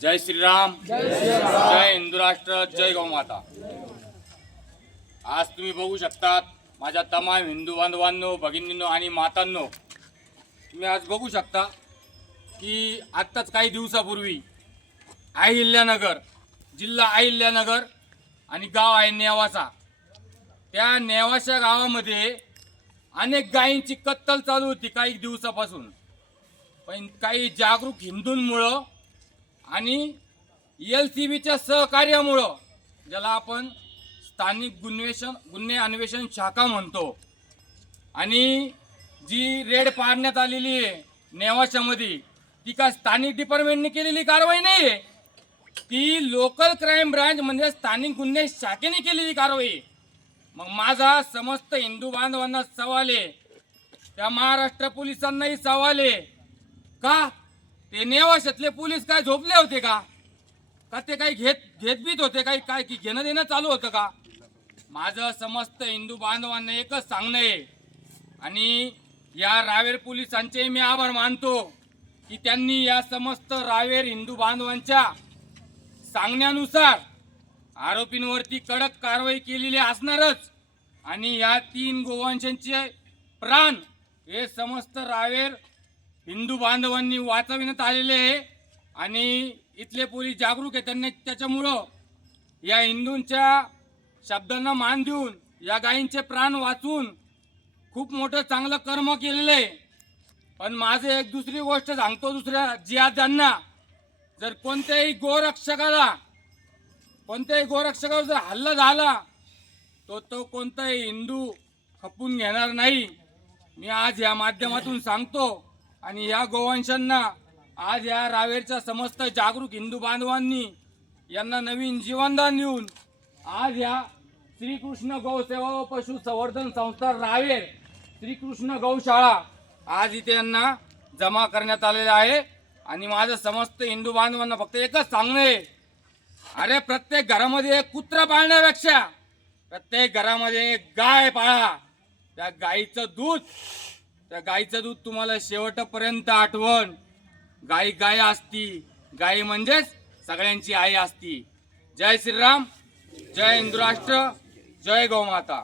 जय श्रीराम, जय हिंदू राष्ट्र, जय गौमाता। आज तुम्ही बघू शकतात माझ्या तमाम हिंदू बांधवांनो, भगिनींनो आणि मातांनो, तुम्ही आज बघू शकता की आत्ताच काही दिवसापूर्वी अहिल्यानगर, जिल्हा अहिल्यानगर आणि गाव आहे नेवासा, त्या नेवासा गावामध्ये अनेक गायींची कत्तल चालू होती काही दिवसापासून। पण काही जागरूक हिंदूंमुळं आणि LCBच्या सहकार्यामुळं, ज्याला आपण स्थानिक गुन्हे अन्वेषण शाखा म्हणतो, आणि जी रेड पाडण्यात आलेली आहे नेवाशामध्ये, ती का स्थानिक डिपार्टमेंटने केलेली कारवाई नाही आहे, ती लोकल क्राईम ब्रांच म्हणजे स्थानिक गुन्हे शाखेने केलेली कारवाई। मग माझा समस्त हिंदू बांधवांना सवाल आहे, त्या महाराष्ट्र पोलिसांनाही सवाल आहे, का ते नेवाशातले पोलीस काय झोपले होते का? ते काही घेतबीत होते, काही काय की घेणं देणं चालू होतं का? माझं समस्त हिंदू बांधवांना एकच सांगणं आहे, आणि या रावेर पोलिसांचे मी आभार मानतो की त्यांनी या समस्त रावेर हिंदू बांधवांच्या सांगण्यानुसार आरोपींवरती कडक कारवाई केलेली असणारच, आणि या 3 गोवंशांचे प्राण हे समस्त रावेर हिंदू बांधवांनी वाचविण्यात आलेले आहे। आणि इथले पोलीस जागरूक आहे, त्यांनी त्याच्यामुळं या हिंदूंच्या शब्दांना मान देऊन या गायींचे प्राण वाचून खूप मोठं चांगलं कर्म केलेलं आहे। पण माझं एक दुसरी गोष्ट सांगतो, दुसऱ्या जिहाद्यांना, जर कोणत्याही गोरक्षकावर जर हल्ला झाला तो कोणताही हिंदू खपून घेणार नाही। मी आज या माध्यमातून सांगतो, आणि या गोवंशांना आज या रावेरच्या समस्त जागरूक हिंदू बांधवांनी यांना नवीन जीवनदान देऊन आज या श्रीकृष्ण गौसेवा व पशु संवर्धन संस्था रावेर श्रीकृष्ण गौशाळा आज इथे यांना जमा करण्यात आलेला आहे। आणि माझं समस्त हिंदू बांधवांना फक्त एकच सांगणं आहे, अरे प्रत्येक घरामध्ये एक कुत्रा पाळण्यापेक्षा प्रत्येक घरामध्ये एक गाय पाळा। त्या गाईचं दूध तुम्हाला शेवटपर्यंत आठवण। गाय असती, गाय म्हणजेच सगळ्यांची आई असती। जय श्रीराम, जय हिंदू राष्ट्र, जय गौमाता।